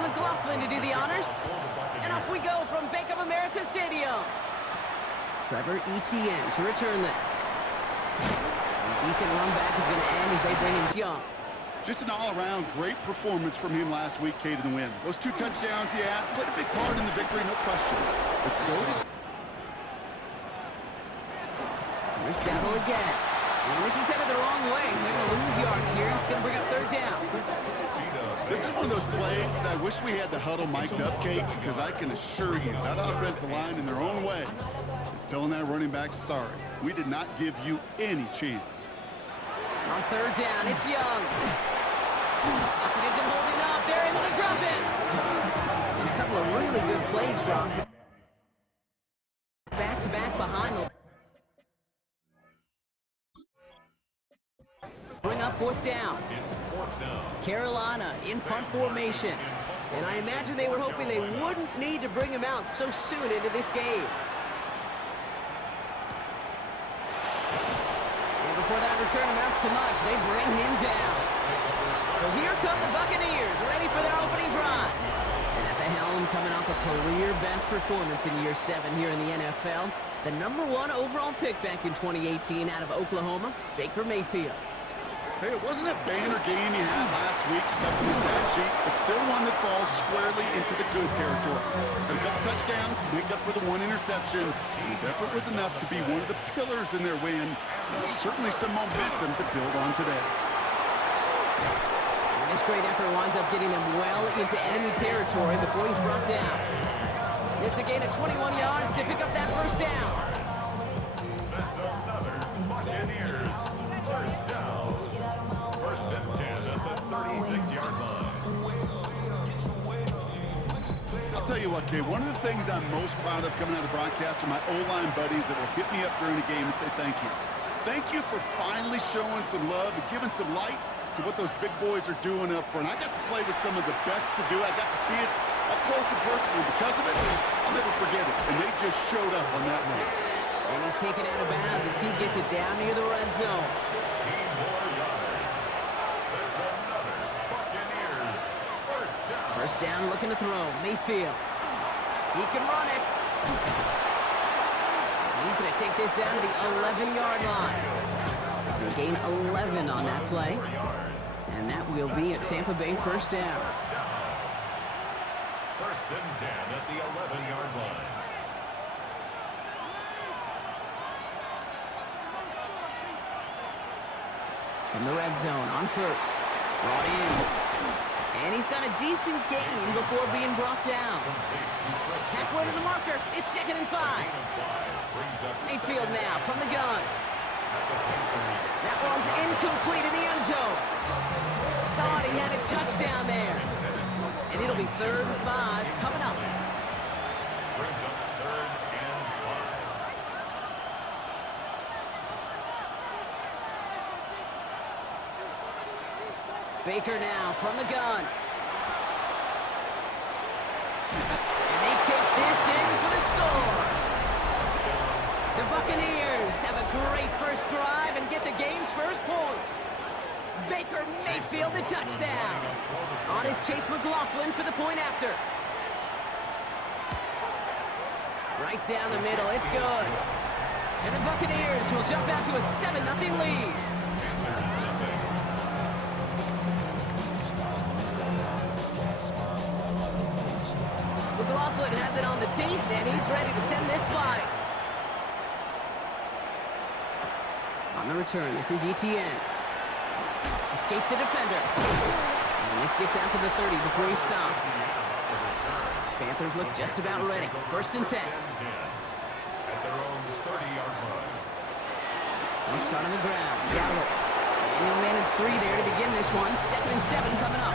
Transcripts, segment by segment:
McLaughlin to do the honors. And off we go from Bank of America Stadium. Trevor Etienne to return this. A decent run back is going to end as they bring in Young. Just an all-around great performance from him last week, Kate, in the win. Those 2 touchdowns he had played a big part in the victory, no question. But so did... Here's Dowdle again. And this is headed the wrong way. They're going to lose yards here. It's going to bring up 3rd down. This is one of those plays that I wish we had the huddle mic'd up, Kate, because I can assure you that offensive line in their own way is telling that running back, sorry, we did not give you any chance. On 3rd down, it's Young. Bucket isn't holding up. They're able to drop it. And a couple of really good plays, Brock. Back-to-back behind the... Bring up 4th down. Carolina in punt formation. And I imagine they were hoping they wouldn't need to bring him out so soon into this game. And before that return amounts to much, they bring him down. So here come the Buccaneers, ready for their opening drive. And at the helm, coming off a career-best performance in year 7 here in the NFL, the #1 overall pick back in 2018 out of Oklahoma, Baker Mayfield. Hey, it wasn't a banner game he had last week stuck in the stat sheet. It's still one that falls squarely into the good territory. Had a couple touchdowns to make up for the 1 interception. His effort was enough to be one of the pillars in their win. There's certainly some momentum to build on today. And this great effort winds up getting them well into enemy territory before he's brought down. It's a gain of 21 yards to pick up that 1st down. That's another Buccaneers 1st down. 1st and 10 at the 36-yard line. I'll tell you what, Kay, one of the things I'm most proud of coming out of the broadcast are my O-line buddies that will hit me up during the game and say thank you. Thank you for finally showing some love and giving some light to what those big boys are doing up front. I got to play with some of the best to do. I got to see it up close and personal. Because of it, I'll never forget it. And they just showed up on that run. And he's taken out of bounds as he gets it down near the red zone. 15 more yards. That's another Buccaneers 1st down. 1st down, looking to throw. Mayfield. He can run it. And he's going to take this down to the 11-yard line. They gain 11 on that play. And that will be a Tampa Bay 1st down. 1st and 10 at the 11-yard line. In the red zone on 1st. Brought in. And he's got a decent gain before being brought down. Halfway to the marker. It's 2nd and 5. Mayfield now from the gun. That one's incomplete in the end zone. Thought he had a touchdown there. And it'll be 3rd and 5 coming up. Brings up 3rd and 5. Baker now from the gun. And they take this in for the score. The Buccaneers have a great first drive and get the game's first points. Baker Mayfield the touchdown. On his Chase McLaughlin for the point after. Right down the middle, it's good. And the Buccaneers will jump out to a 7-0 lead. McLaughlin has it on the team, and he's ready to send this flying. On the return, this is Etienne. Escapes the defender. And this gets out to the 30 before he stops. Panthers look just about ready. 1st and 10. At their own 30-yard line. They'll start on the ground. Gallo. And he'll manage 3 there to begin this one. 2nd and 7 coming up.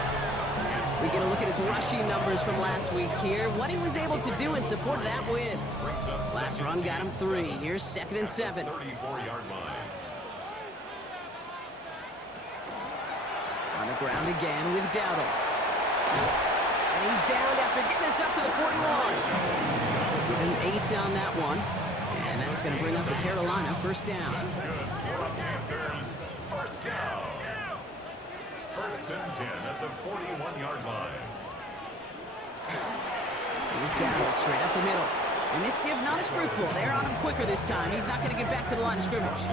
We get a look at his rushing numbers from last week here. What he was able to do in support of that win. Last run got him 3. Here's 2nd and 7. 34-yard line. On the ground again with Dowdle. And he's down after getting this up to the 41. Give him 8 on that one. And that's going to bring up the Carolina 1st down. Panthers 1st down. 1st and 10 at the 41-yard line. Dowdle straight up the middle. And this give not as fruitful. They're on him quicker this time. He's not going to get back to the line of scrimmage.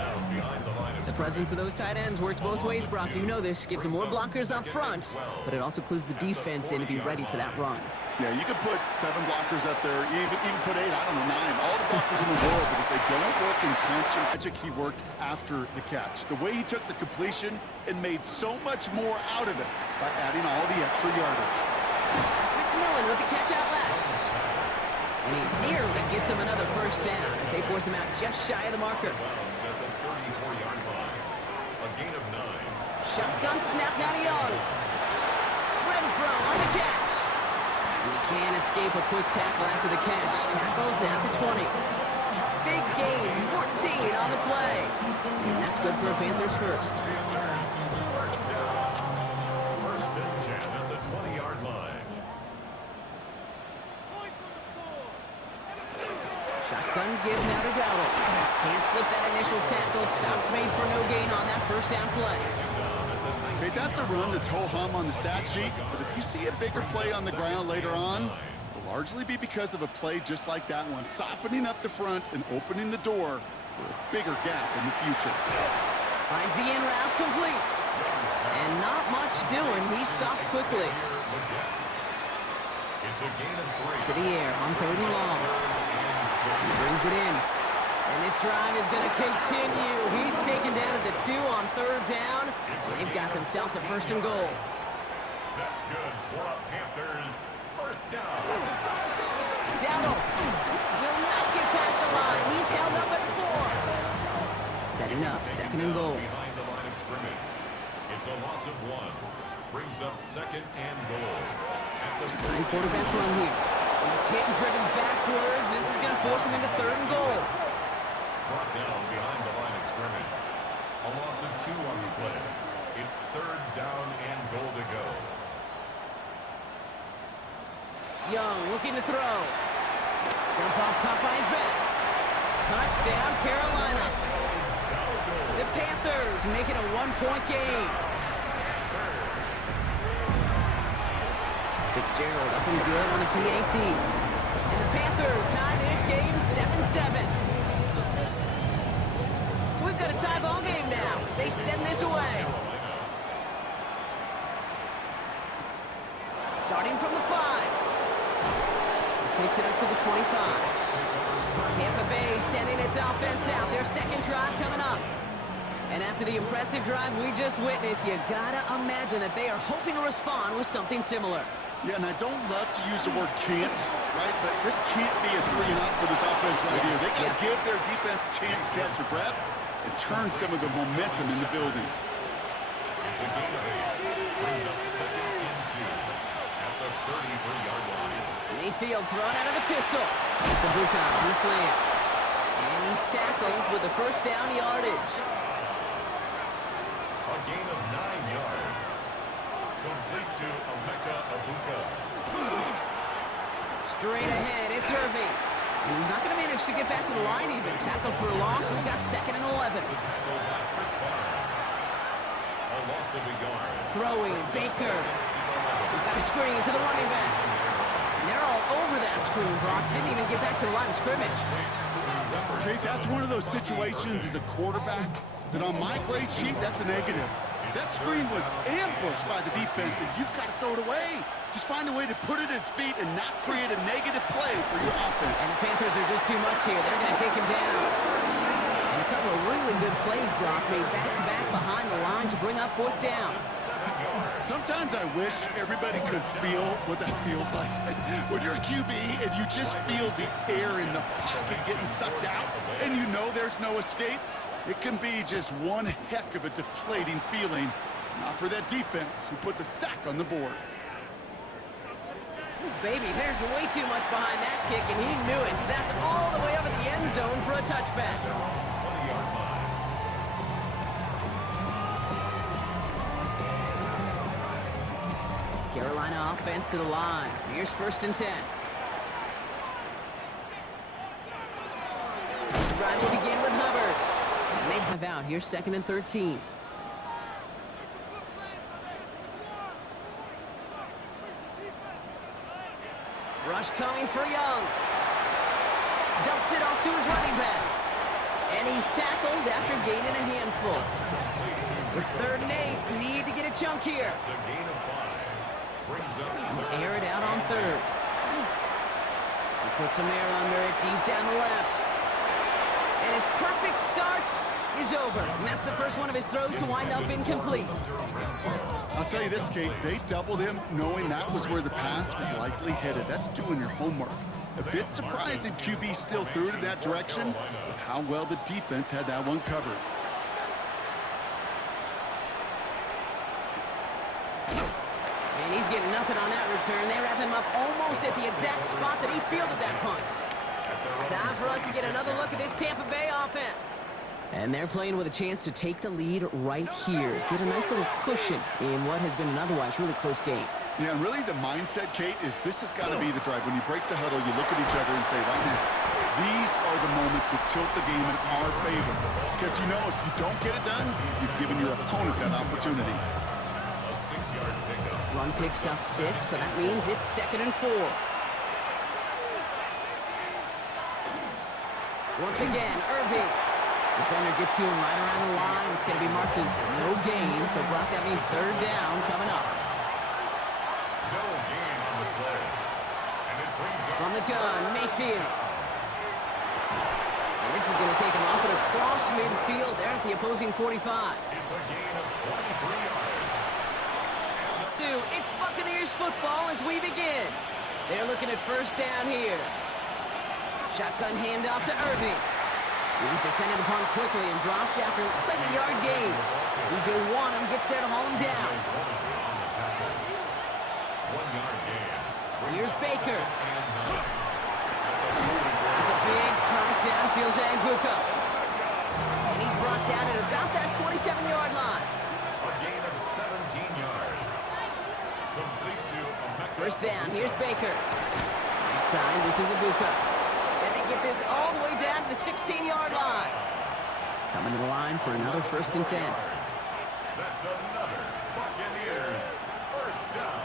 The presence of those tight ends works both ways, Brock. You know this. Gives them more blockers up front, but it also clues the defense in to be ready for that run. Yeah, you could put 7 blockers up there, even put 8, I don't know, 9, all the blockers in the world, but if they don't work in concert, magic, he worked after the catch. The way he took the completion and made so much more out of it by adding all the extra yardage. That's McMillan with the catch out left. And he nearly gets him another first down as they force him out just shy of the marker. Shotgun snap now to Young. Renfro on the catch. And he can't escape a quick tackle after the catch. Tackles at the 20. Big gain, 14 on the play. And that's good for a Panthers first. First and 10 at the 20-yard line. Shotgun give now to Dowdle. Can't slip that initial tackle. Stops made for no gain on that first down play. Okay, that's a run that's ho-hum on the stat sheet, but if you see a bigger play on the ground later on, it'll largely be because of a play just like that one, softening up the front and opening the door for a bigger gap in the future. Finds the in route complete. And not much doing. He stopped quickly. It's a gain of 3. To the air on 3rd and long. He brings it in. And this drive is going to continue. He's taken down at the 2 on 3rd down. And they've got themselves a 1st and goal. That's good for a Panthers first down. Dowdle will not get past the line. He's held up at 4. Setting up 2nd and goal. Behind the line of scrimmage. It's a loss of 1. Brings up 2nd and goal. At the Sign quarterback run here. He's hit and driven backwards. This is going to force him into 3rd and goal. Brought down behind the line of scrimmage. A loss of 2 on the play. It's 3rd down and goal to go. Young looking to throw. Jump off caught by his back. Touchdown, Carolina. The Panthers making a 1-point game. Fitzgerald up and good on the PAT. And the Panthers tie this game 7-7. So we've got a tie ball game now as they send this away. Starting from the 5. This makes it up to the 25. Tampa Bay sending its offense out. Their 2nd drive coming up. And after the impressive drive we just witnessed, you gotta imagine that they are hoping to respond with something similar. Yeah, and I don't love to use the word can't, right? But this can't be a 3-and-out for this offense right here. They got to give their defense a chance to catch their breath and turn some of the momentum in the building. It's a gain of 8. Brings up 2nd and 2 at the 33-yard line. Mayfield thrown out of the pistol. It's a Buccaneers on the slant. And he's tackled with the first down yardage. A gain of 9 yards. Complete to Emeka Egbuka. Straight ahead, it's Irving. And he's not going to manage to get back to the line even. Tackled for a loss. We've got 2nd and 11. A loss of a yard. Throwing, Baker. We've got a screen to the running back. And they're all over that screen, Brock. Didn't even get back to the line of scrimmage. Okay, that's one of those situations as a quarterback that on my grade sheet, that's a negative. That screen was ambushed by the defense, and you've got to throw it away. Just find a way to put it at his feet and not create a negative play for your offense. And the Panthers are just too much here. They're going to take him down. And a couple of really good plays, Brock, made back-to-back behind the line to bring up 4th down. Sometimes I wish everybody could feel what that feels like. When you're a QB and you just feel the air in the pocket getting sucked out, and you know there's no escape, it can be just one heck of a deflating feeling. Not for that defense who puts a sack on the board. Ooh, baby, there's way too much behind that kick, and he knew it. So that's all the way over the end zone for a touchback. 20-yard line. Carolina offense to the line. Here's 1st and 10. This drive will begin with Hubbard. And they have out. Here's 2nd and 13. Rush coming for Young. Dumps it off to his running back. And he's tackled after gaining a handful. It's 3rd and 8. Need to get a chunk here. It's a gain of 5. Air it out on 3rd. He puts some air under it deep down the left. And his perfect start is over. And that's the first one of his throws to wind up incomplete. I'll tell you this, Kate, they doubled him knowing that was where the pass was likely headed. That's doing your homework. A bit surprising QB still threw it in that direction with how well the defense had that one covered. And he's getting nothing on that return. They wrap him up almost at the exact spot that he fielded that punt. Time for us to get another look at this Tampa Bay offense. And they're playing with a chance to take the lead right here. Get a nice little cushion in what has been an otherwise really close game. Yeah, and really the mindset, Kate, is this has got to be the drive. When you break the huddle, you look at each other and say, right now, these are the moments that tilt the game in our favor. Because you know if you don't get it done, you've given your opponent that opportunity. A 6-yard pickup. Run picks up 6, so that means it's 2nd and 4. Once again, Irving. Defender gets to him right around the line. It's going to be marked as no gain. So, Brock, that means 3rd down coming up. No gain on the play. And it brings up From the gun, Mayfield. And this is going to take him up and across midfield there at the opposing 45. It's a gain of 23 yards. It's Buccaneers football as we begin. They're looking at 1st down here. Shotgun handoff to Irving. He's descended upon quickly and dropped after looks like a yard gain. DJ Wanham gets there to haul him down. 1 yard gain. Here's Baker. It's a big strike downfield to Anguka. And he's brought down at about that 27-yard line. A gain of 17 yards. Complete to Emeka. 1st down, here's Baker. Right side, this is Anguka. And they get this all the way down to the 16-yard line. Coming to the line for another 1st and 10. That's another Buccaneers 1st down.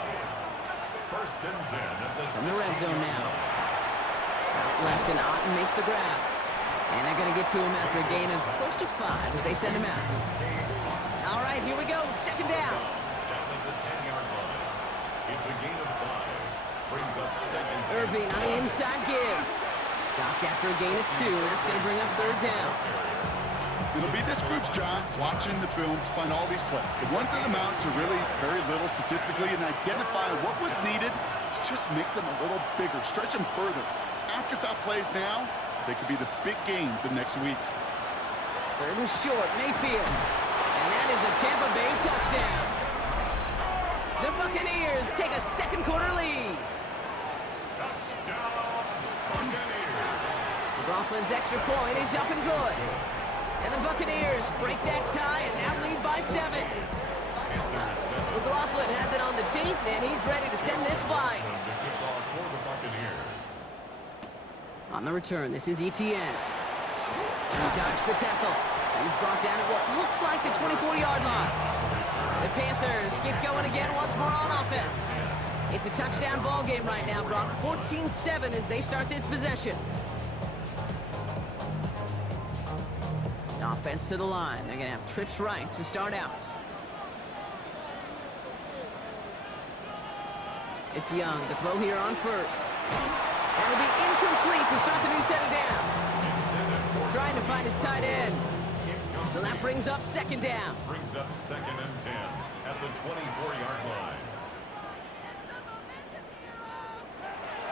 1st and 10 at the In the red zone now. Out left and Otten makes the grab. And they're going to get to him after a gain of close to 5 as they send him out. All right, here we go. 2nd down. Down at the 10-yard line. It's a gain of 5. Brings up 2nd. Irving on the inside give. Stopped after a gain of 2. That's going to bring up 3rd down. It'll be this group's job watching the film to find all these plays. The ones that amount to really very little statistically and identify what was needed to just make them a little bigger, stretch them further. Afterthought plays now, they could be the big gains of next week. 3rd and short, Mayfield. And that is a Tampa Bay touchdown. The Buccaneers take a 2nd quarter lead. Touchdown, Buccaneers. Roflin's extra point is up and good. And the Buccaneers break that tie and now lead by 7. McLaughlin has it on the team, and he's ready to send this flying. The kickoff for the Buccaneers. On the return, this is Etienne. He dodged the tackle. He's brought down at what looks like the 24-yard line. The Panthers get going again once more on offense. It's a touchdown ball game right now, Brock. 14-7 as they start this possession. Offense to the line. They're going to have trips right to start out. It's Young. The throw here on 1st. That'll be incomplete to start the new set of downs. Trying to find his tight end. So that brings up 2nd down. Brings up 2nd and 10 at the 24-yard line.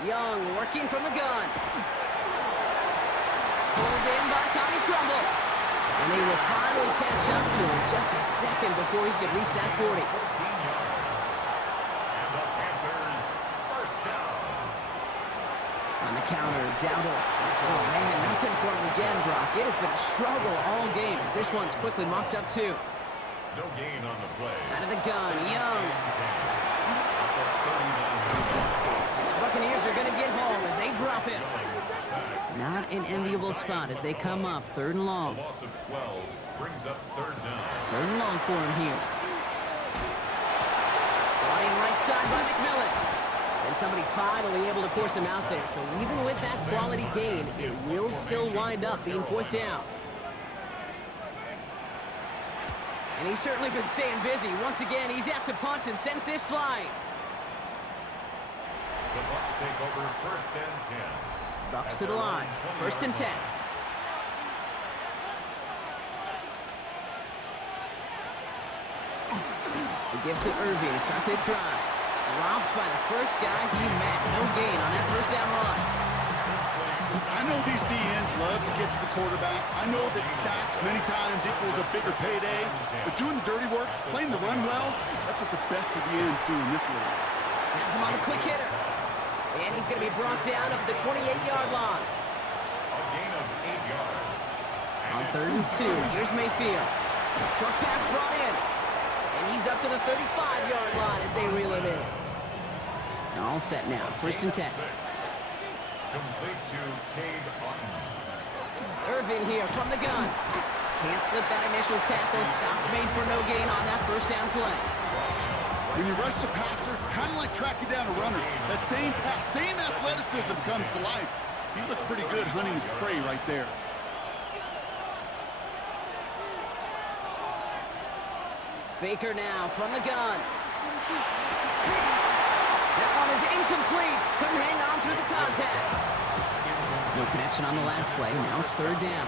Young working from the gun. Pulled in by Tommy Trumbull. And they will finally catch up to him just a second before he could reach that 40. 14 yards. And the Panthers 1st down. On the counter, Dowdle. Oh, man, nothing for him again, Brock. It has been a struggle all game as this one's quickly mopped up, too. No gain on the play. Out of the gun, Young. And the Buccaneers are going to get home as they drop him. Not an enviable spot as they come up 3rd and long. A loss of 12 brings up 3rd down. 3rd and long for him here. Brought in right side by McMillan. And somebody finally able to force him out there. So even with that quality gain, it will still wind up being fourth down. And he's certainly been staying busy. Once again, he's out to punt and sends this flying. The Bucs take over first and 10. Bucs to the line. First and 10. They give to Irving to start this drive. Dropped by the first guy he met. No gain on that first down run. I know these DNs love to get to the quarterback. I know that sacks many times equals a bigger payday. But doing the dirty work, playing the run well, that's what the best of the ends do in this league. Has him on the quick hitter. And he's going to be brought down up at the 28-yard line. A gain of 8 yards. On third and 2, here's Mayfield. Short pass brought in. And he's up to the 35-yard line as they reel him in. All set now, first and 10. Complete to Cade Otton. Irvin here from the gun. Can't slip that initial tackle. Stops made for no gain on that first down play. When you rush the passer, it's kind of like tracking down a runner. That same pass, same athleticism comes to life. He looked pretty good hunting his prey right there. Baker now from the gun. That one is incomplete. Couldn't hang on through the contact. No connection on the last play. Now it's third down.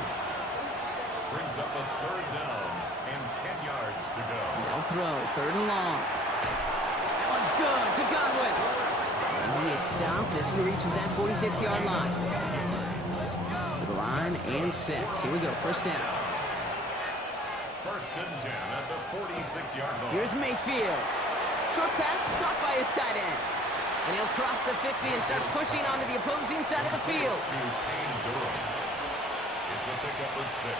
Brings up a third down and 10 yards to go. They'll throw, third and long. That one's good to Godwin. And he is stopped as he reaches that 46-yard line. To the line and set. Here we go, first down. First and 10 at the 46-yard line. Here's Mayfield. Short pass caught by his tight end. And he'll cross the 50 and start pushing onto the opposing side of the field. To Payne Durham. It's a pickup of 6.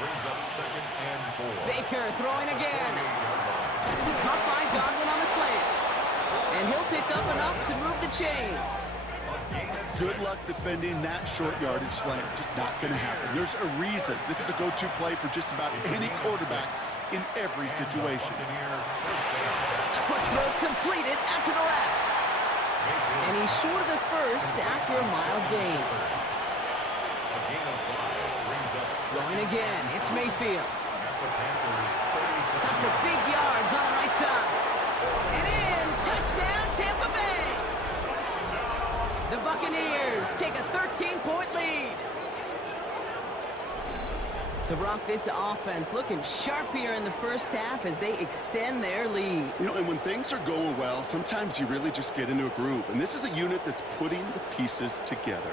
Brings up second and 4. Baker throwing again. Caught by Godwin on the slant. And he'll pick up enough to move the chains. Good luck defending that short yardage slant. Just not going to happen. There's a reason. This is a go-to play for just about any quarterback in every situation. A quick throw completed out to the left. And he's short of the first after a mild gain. Throwing again. It's Mayfield. Got for big yards on the right side. And in. Touchdown, Tampa Bay. The Buccaneers take a 13-point lead. So, Brock, this offense looking sharp here in the first half as they extend their lead. You know, and when things are going well, sometimes you really just get into a groove. And this is a unit that's putting the pieces together.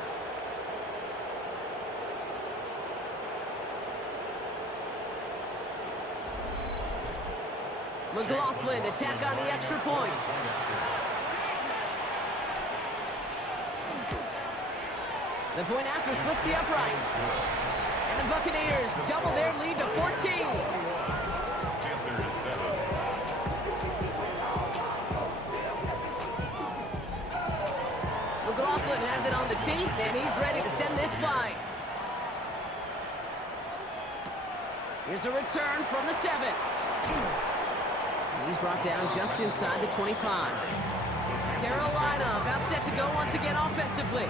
McLaughlin to tack on the extra point. The point after splits the upright. And the Buccaneers double their lead to 14. McLaughlin has it on the tee, and he's ready to send this flying. Here's a return from the 7. And he's brought down just inside the 25. Carolina about set to go once again offensively.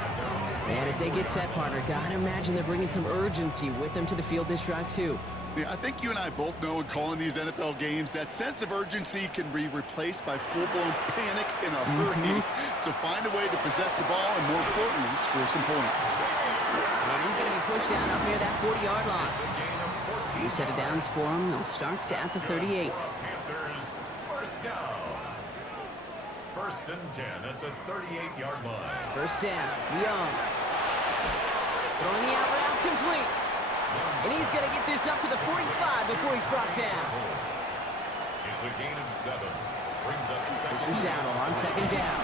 And as they get set, partner, gotta imagine they're bringing some urgency with them to the field this drive, too. Yeah, I think you and I both know in calling these NFL games, that sense of urgency can be replaced by full-blown panic in a hurry. So find a way to possess the ball and, more importantly, score some points. And he's going to be pushed down up near that 40-yard line. 2 set of downs for him. They'll start at the 38. Panthers first down. First and 10 at the 38-yard line. First down, Young. Throwing the out route complete. And he's going to get this up to the 45 before he's brought down. It's a gain of 7. Brings up second. This is Dowdle on second down.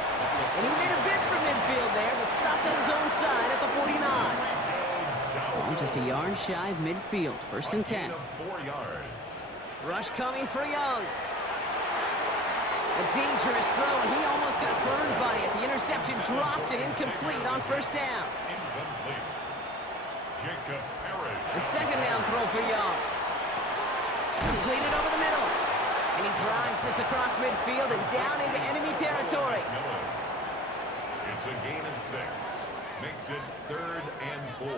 And he made a bid for midfield there, but stopped on his own side at the 49. Well, just a yard shy of midfield. First and 10. 4 yards. Rush coming for Young. A dangerous throw, and he almost got burned by it. The interception dropped and incomplete on first down. Incomplete. Jacob Parrish. A second down throw for Young. Completed over the middle. And he drives this across midfield and down into enemy territory. It's a gain of 6. Makes it 3rd and 4. Room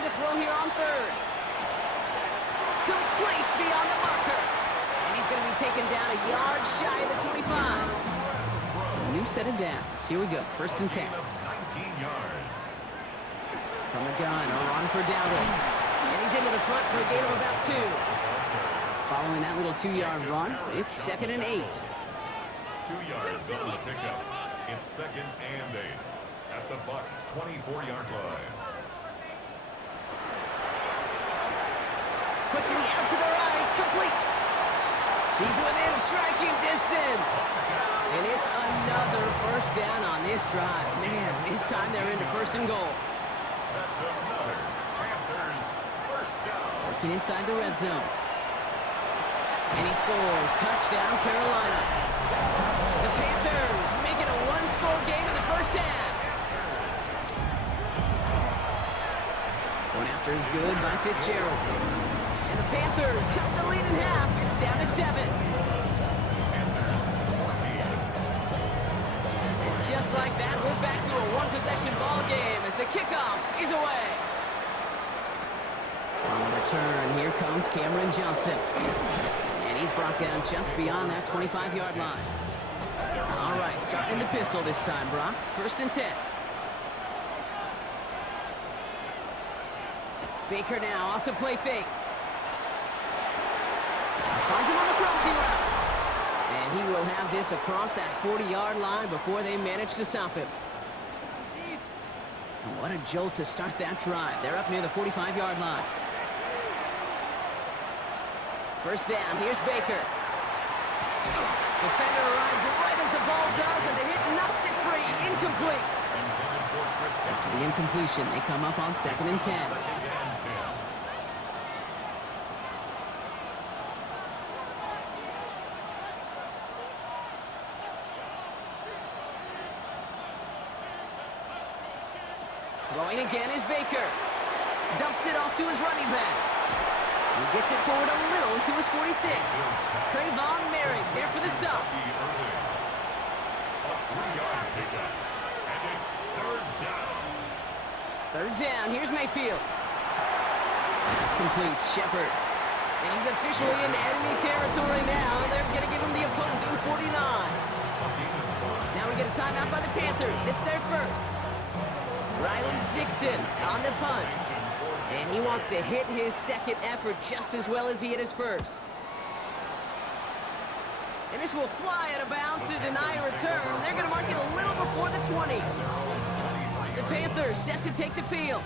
to throw here on 3rd. Complete beyond the marker. And he's going to be taken down a yard shy of the 25. So a new set of downs. Here we go. 1st and 10. 19 yards. From the gun, a run for Dowdle. And he's into the front for a gain of about 2. Following that little 2-yard run, it's 2nd and 8. 2 yards on the pickup. It's 2nd and 8 at the Bucs' 24-yard line. Quickly out to the right, complete. He's within striking distance. And it's another 1st down on this drive. Man, this time they're into 1st and goal. That's another Panthers 1st down. Working inside the red zone. And he scores. Touchdown, Carolina. The Panthers make it a 1-score game in the 1st half. One after is good by Fitzgerald. And the Panthers cut the lead in half. It's down to 7. Panthers 14. And just like that, we're back to a one-possession ball game as the kickoff is away. On the return, here comes Cameron Johnson. And he's brought down just beyond that 25-yard line. All right, starting the pistol this time, Brock. 1st and 10. Baker now off the play fake. Finds him on the crossing route. And he will have this across that 40-yard line before they manage to stop him. And what a jolt to start that drive. They're up near the 45-yard line. 1st down, here's Baker. Defender arrives right as the ball does, and the hit knocks it free. Incomplete. After the incompletion, they come up on 2nd and 10. Throwing again is Baker. Dumps it off to his running back. He gets it forward a little to his 46. Trayvon Merrick there for the stop. A 3-yard pickup. And it's 3rd down. 3rd down, here's Mayfield. That's complete, Shepard. And he's officially in enemy territory now. They're going to give him the opposing 49. Now we get a timeout by the Panthers. It's their 1st. Riley Dixon on the punt. And he wants to hit his 2nd effort just as well as he hit his 1st. And this will fly out of bounds to deny a return. They're going to mark it a little before the 20. The Panthers set to take the field.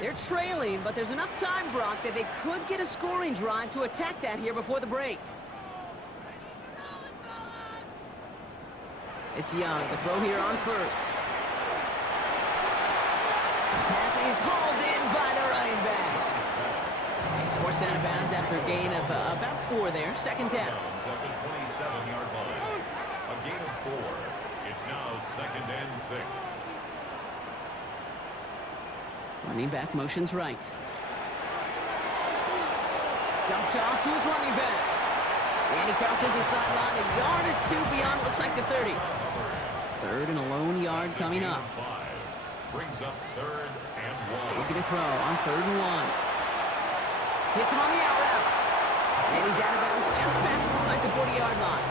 They're trailing, but there's enough time, Brock, that they could get a scoring drive to attack that here before the break. It's Young, the throw here on 1st. Pass is hauled in by the running back. He's forced out of bounds after a gain of about 4 there. 2nd down. At the 27-yard line. A gain of 4. It's now 2nd and 6. Running back motions right. Dumped off to his running back. And he crosses the sideline a yard or 2 beyond, looks like the 30. 3rd and a lone yard coming up. Brings up 3rd and 1. Looking to throw on 3rd and 1. Hits him on the out route. And he's out of bounds just past, looks like the 40-yard line.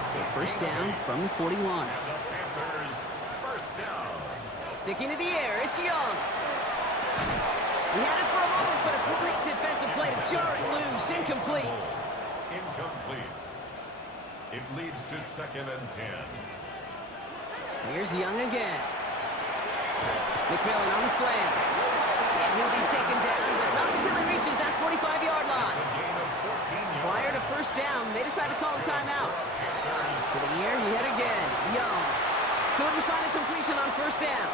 It's a 1st down from the 41. And the Panthers 1st down. Sticking to the air, it's Young. He had it for a moment, but a great defensive play to jar it loose. Incomplete. Incomplete. It leads to 2nd and 10. Here's Young again. McMillan on the slant. And he'll be taken down, but not until he reaches that 45-yard line. A gain of 14 yards. Prior to 1st down, they decide to call a timeout. To the air, he hit again. Young. Couldn't find a completion on 1st down.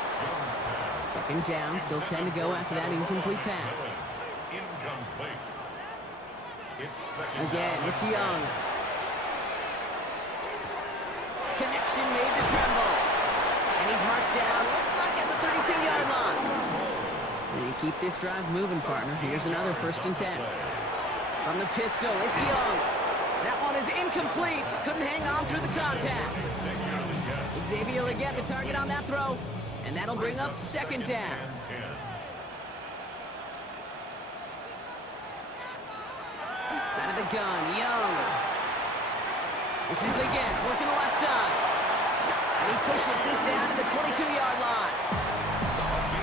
2nd down, still 10 to go after that incomplete pass. Incomplete. It's 2nd Again, down. it's Young. Connection made to Tremble. And he's marked down, looks like at the 32-yard line. And keep this drive moving, partner. Here's another 1st and 10. From the pistol, it's Young. That one is incomplete. Couldn't hang on through the contact. Xavier will get the target on that throw, and that'll bring up second down. Out of the gun, Young. This is Leggett working the left side. And he pushes this down to the 22-yard line.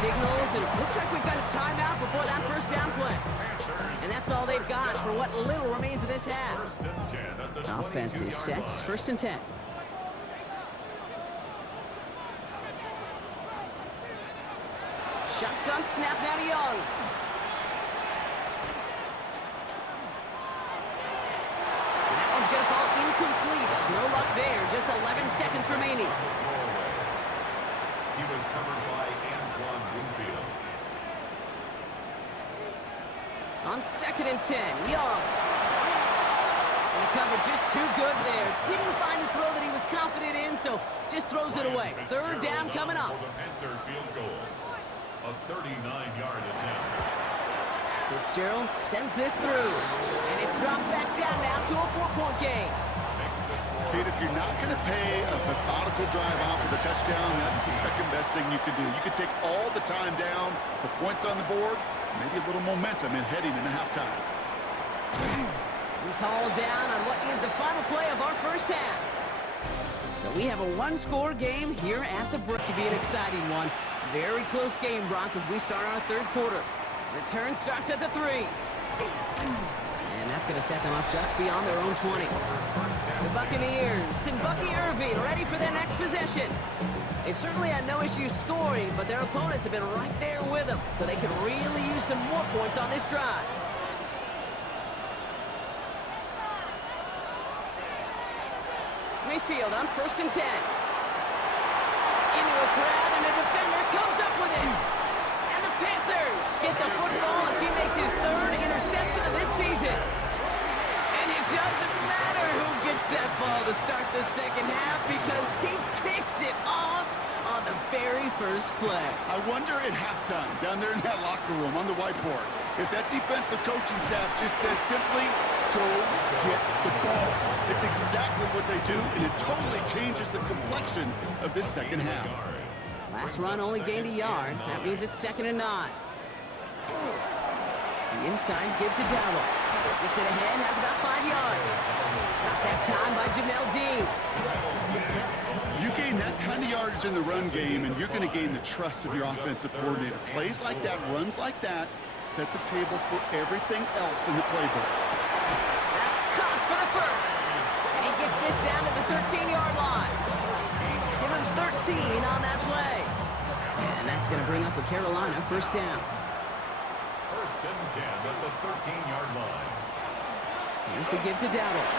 Signals, and looks like we've got a timeout before that first down play. And that's all they've got for what little remains of this half. Offense is set, first and 10. Shotgun snap now to Young. And that one's going to fall incomplete. No luck there. Just 11 seconds remaining. He was covered by Antoine Winfield. On second and 10, Young. And the cover just too good there. Didn't find the throw that he was confident in, so just throws it away. Third down coming up. For the Panther field goal. A 39-yard attempt. Fitzgerald sends this through. And it's dropped back down now to a 4-point game. Kate, if you're not going to pay a methodical drive off with a touchdown, that's the second best thing you can do. You can take all the time down, the points on the board, maybe a little momentum in heading into halftime. He's hauled down on what is the final play of our first half. So we have a one-score game here at the break to be an exciting one. Very close game, Brock, as we start our third quarter. Return starts at the 3. And that's going to set them up just beyond their own 20. The Buccaneers and Bucky Irving ready for their next possession. They've certainly had no issues scoring, but their opponents have been right there with them, so they can really use some more points on this drive. Mayfield on first and 10. Into a crowd, and a defender comes up with it. And the Panthers get the football as he makes his third interception of this season. And it doesn't matter who gets that ball to start the second half because he picks it off on the very first play. I wonder at halftime, down there in that locker room on the whiteboard, if that defensive coaching staff just says simply, go get the ball. It's exactly what they do, and it totally changes the complexion of this second half. Last run only gained a yard. That means it's second and 9. The inside give to Dowell. Gets it ahead, has about 5 yards. Stopped that time by Jamel Dean. You gain that kind of yardage in the run game, and you're going to gain the trust of your offensive coordinator. Plays like that, runs like that, set the table for everything else in the playbook. That's caught for the first. And he gets this down to the 13-yard line. Give him 13 on that play. And that's going to bring up the Carolina first down. First and 10 at the 13-yard line. Here's the give to Dowell.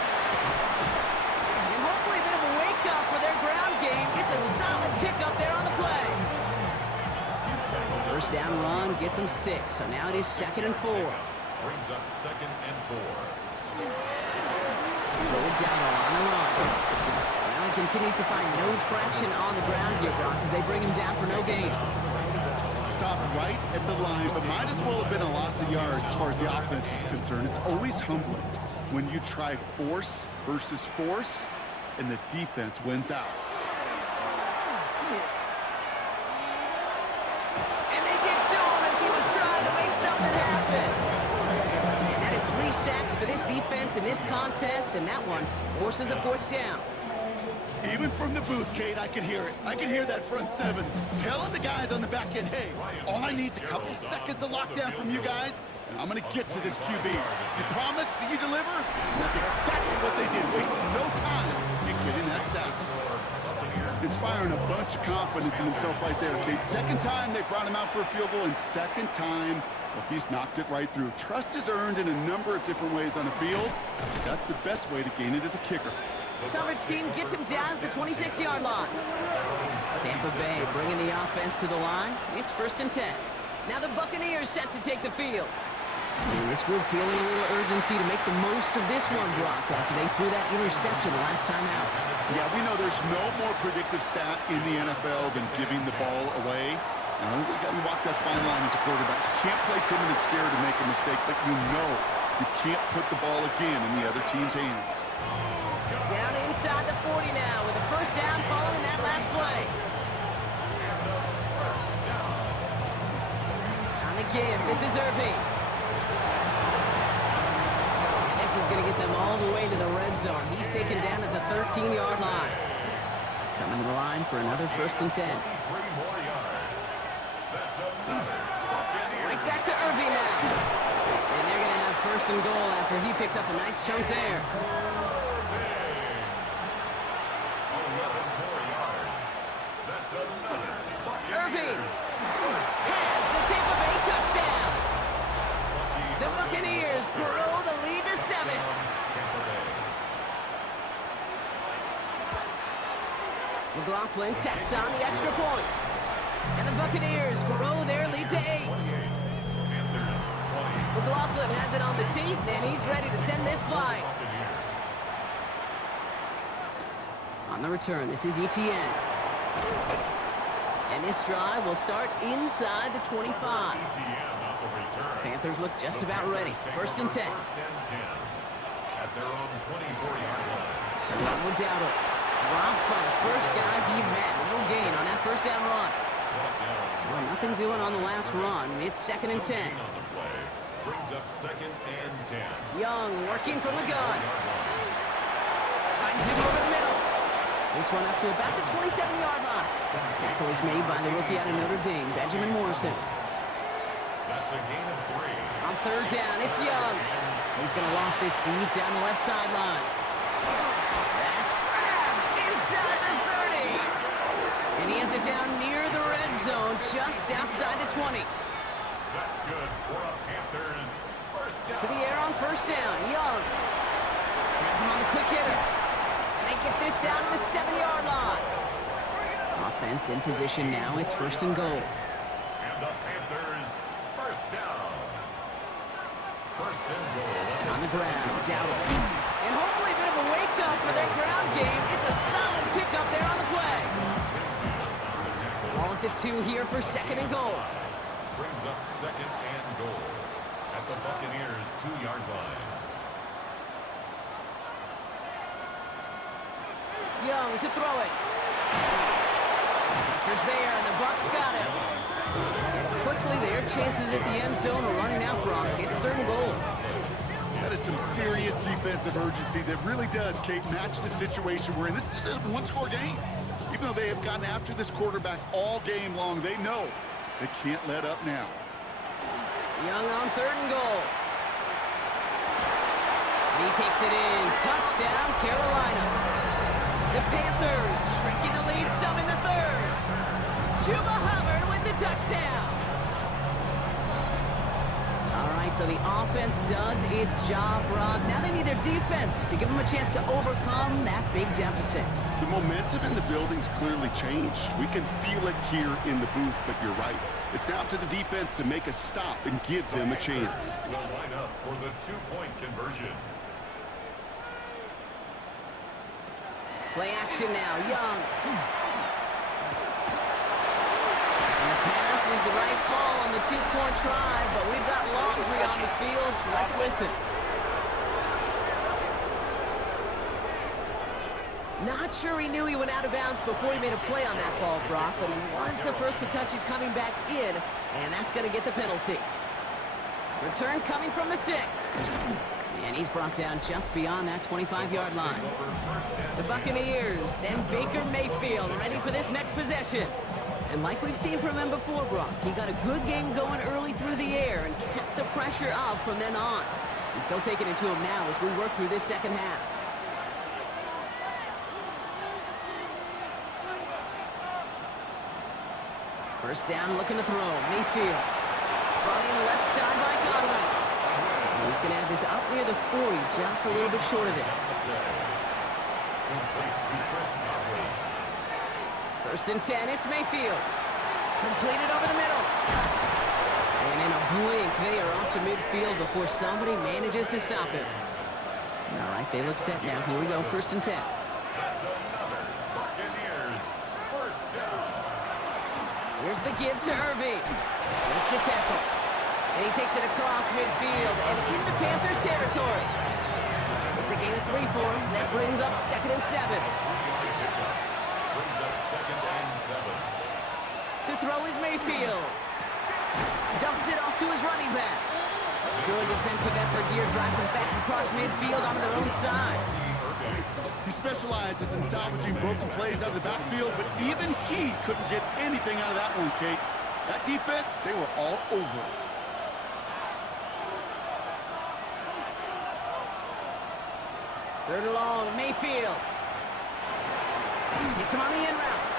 And hopefully a bit of a wake-up for their ground game. It's a solid pickup there on the play. First down run gets him 6. So now it is second and 4. Brings up second and 4. Go with Dowell on the run. Now he continues to find no traction on the ground here, Brock, as they bring him down for no gain. Stopped right at the line, but might as well have been a loss of yards as far as the offense is concerned. It's always humbling when you try force versus force, and the defense wins out. And they get to him as he was trying to make something happen. And that is 3 sacks for this defense in this contest, and that one forces a 4th down. Even from the booth, Kate, I could hear it. I could hear that front 7 telling the guys on the back end, hey, all I need is a couple seconds of lockdown from you guys, and I'm going to get to this QB. You promise that you deliver? That's exactly what they did, wasting no time in getting that sack. Inspiring a bunch of confidence in himself right there, Kate. Second time they brought him out for a field goal, and second time, well, he's knocked it right through. Trust is earned in a number of different ways on the field. That's the best way to gain it as a kicker. Coverage team gets him down at the 26-yard line. Tampa Bay bringing the offense to the line. It's first and 10. Now the Buccaneers set to take the field. And this group feeling a little urgency to make the most of this one, Brock, after they threw that interception the last time out. Yeah, we know there's no more predictive stat in the NFL than giving the ball away. You walk that fine line as a quarterback. You can't play timid and scared to make a mistake, but you know you can't put the ball again in the other team's hands. Down inside the 40 now with a first down following that last play. give. This is Irving. And this is going to get them all the way to the red zone. He's taken down at the 13-yard line. Coming to the line for another 1st and 10. 3 more yards. That's another. Right back to Irving now. And they're going to have 1st and goal after he picked up a nice chunk there. 11 more yards. That's another. Irving has the Tampa Bay touchdown. The Buccaneers grow the lead to 7. Tampa Bay. McLaughlin tacks on the extra point. And the Buccaneers grow their lead to 8. Panthers 20. McLaughlin has it on the tee, and he's ready to send this flying. On the return, this is Etienne. And this drive will start inside the 25. Etienne on the return. Panthers look just about ready. 1st and 10. 1st and 10. At their own 24-yard line. Run with Dowdle. Dropped by the first guy he met. No gain on that 1st down run. Well, nothing doing on the last run. It's 2nd and 10. On the play. Brings up 2nd and 10. Young working from the gun. Finds him over the middle. This one up to about the 27-yard line. Tackle is made by the rookie out of Notre Dame, Benjamin Morrison. That's a gain of 3. On 3rd down, it's Young. He's going to loft this deep down the left sideline. That's grabbed inside the 30. And he has it down near the red zone, just outside the 20. That's good for a Panthers. 1st down. To the air on 1st down, Young. Has him on the quick hitter. And they get this down to the 7-yard line. Offense in position now. It's 1st and goal. And the Panthers 1st down. 1st and goal. On the ground, Dowdle. And hopefully a bit of a wake-up for their ground game. It's a solid pickup there on the play. Ball at the 2 here for 2nd and goal. Brings up 2nd and goal. At the Buccaneers 2-yard line. Young to throw it. Pressure's there, and the Bucs got it. And quickly, their chances at the end zone are running out, Brock. It's 3rd and goal. That is some serious defensive urgency that really does, Kate, match the situation we're in. This is a one-score game. Even though they have gotten after this quarterback all game long, they know they can't let up now. Young on 3rd and goal. And he takes it in. Touchdown, Carolina. The Panthers shrinking the lead some in the 3rd. Chuba Hubbard with the touchdown. All right, so the offense does its job, Brock. Now they need their defense to give them a chance to overcome that big deficit. The momentum in the building's clearly changed. We can feel it here in the booth, but you're right. It's now to the defense to make a stop and give them a chance. Will line up for the 2-point conversion. Play action now, Young. And the pass is the right call on the 2-point try, but we've got laundry on the field, so let's listen. Not sure he knew he went out of bounds before he made a play on that ball, Brock, but he was the first to touch it coming back in, and that's going to get the penalty. Return coming from the 6. And he's brought down just beyond that 25-yard line. The Buccaneers and Baker Mayfield ready for this next possession. And like we've seen from him before, Brock, he got a good game going early through the air and kept the pressure up from then on. He's still taking it to him now as we work through this 2nd half. First down, looking to throw. Mayfield. Brought in left side by Godwin. And he's going to have this up near the 40, just a little bit short of it. 1st and 10, it's Mayfield. Completed over the middle. And in a blink, they are off to midfield before somebody manages to stop him. All right, they look set now. Here we go, 1st and 10. That's another Buccaneers 1st down. Here's the give to Irving. Makes the tackle. And he takes it across midfield and into Panthers territory. It's a gain of 3 for him. That brings up 2nd and 7. Brings up 2nd and 7. To throw is Mayfield. Dumps it off to his running back. Good defensive effort here. Drives him back across midfield onto their own side. He specializes in salvaging broken plays out of the backfield, but even he couldn't get anything out of that one, Kate. That defense, they were all over it. Third and long, Mayfield. Gets him on the in route.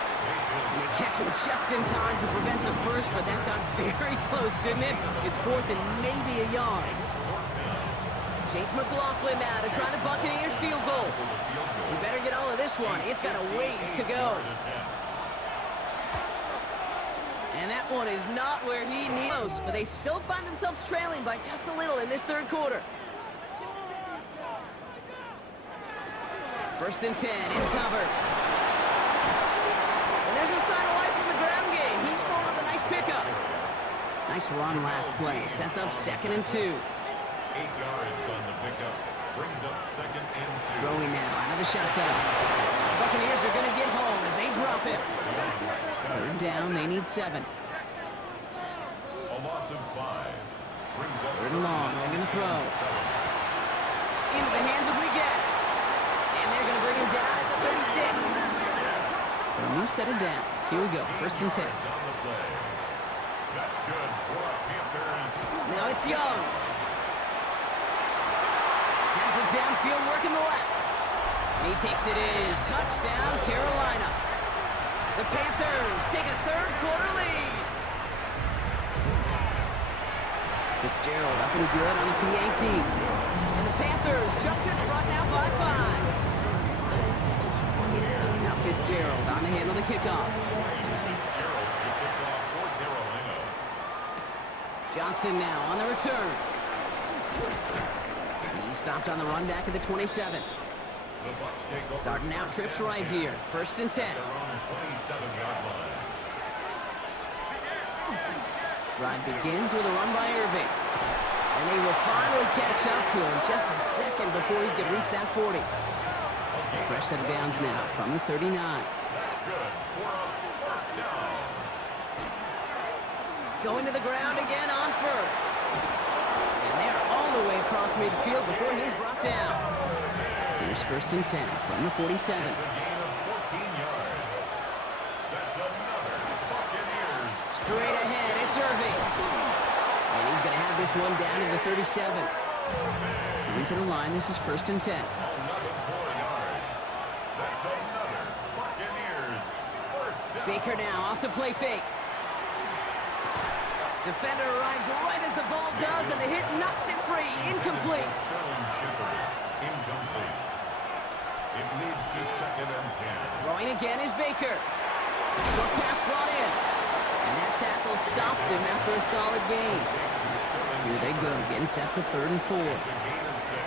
And they catch him just in time to prevent the first, but that got very close, didn't it? It's fourth and maybe a yard. Chase McLaughlin now to try the Buccaneers field goal. We better get all of this one. It's got a ways to go. And that one is not where he needs most, but they still find themselves trailing by just a little in this third quarter. First and 10, it's Hubbard. And there's a sign of life from the ground game. He's forward with a nice pickup. Nice run last play. Sets up 2nd and 2. 8 yards on the pickup. Brings up 2nd and 2. Throwing now out of the shotgun. The Buccaneers are going to get home as they drop it. Third down, they need 7. A loss of 5. Brings up Third and long, they're going to throw. Into the hands of Leggett. And they're going to bring him down at the 36. So a new set of downs. Here we go, first and 10. That's good for Panthers. Now it's Young. Has it downfield, working the left. And he takes it in. Touchdown, Carolina. The Panthers take a third quarter lead. Fitzgerald up and good on the PAT. And the Panthers jump in front now by 5. Now Fitzgerald on to handle the kickoff. Fitzgerald to kick off for Carolina. Johnson now on the return. He stopped on the run back at the 27. The Bucs take over. Starting out trips right here. First and 10. Their own 27-yard line. Drive begins with a run by Irving. And they will finally catch up to him just a second before he could reach that 40. Fresh set of downs now from the 39. That's good for a first down. Going to the ground again on first. And they are all the way across midfield before he's brought down. Here's first and 10 from the 47. It's a gain of 14 yards. That's another Buccaneers. Straight ahead, it's Irving. And he's going to have this one down to the 37. Coming to the line, this is first and 10. 11 more yards. That's another Buccaneers first down. Baker now off the play fake. Defender arrives right as the ball does, and the hit knocks it free. Incomplete. Sterling Shepard, incomplete. It leads to 2nd and 10. Throwing again is Baker. Short pass brought in. And that tackle stops him after a solid gain. Here they go, getting set for 3rd and 4. It's a gain of 6.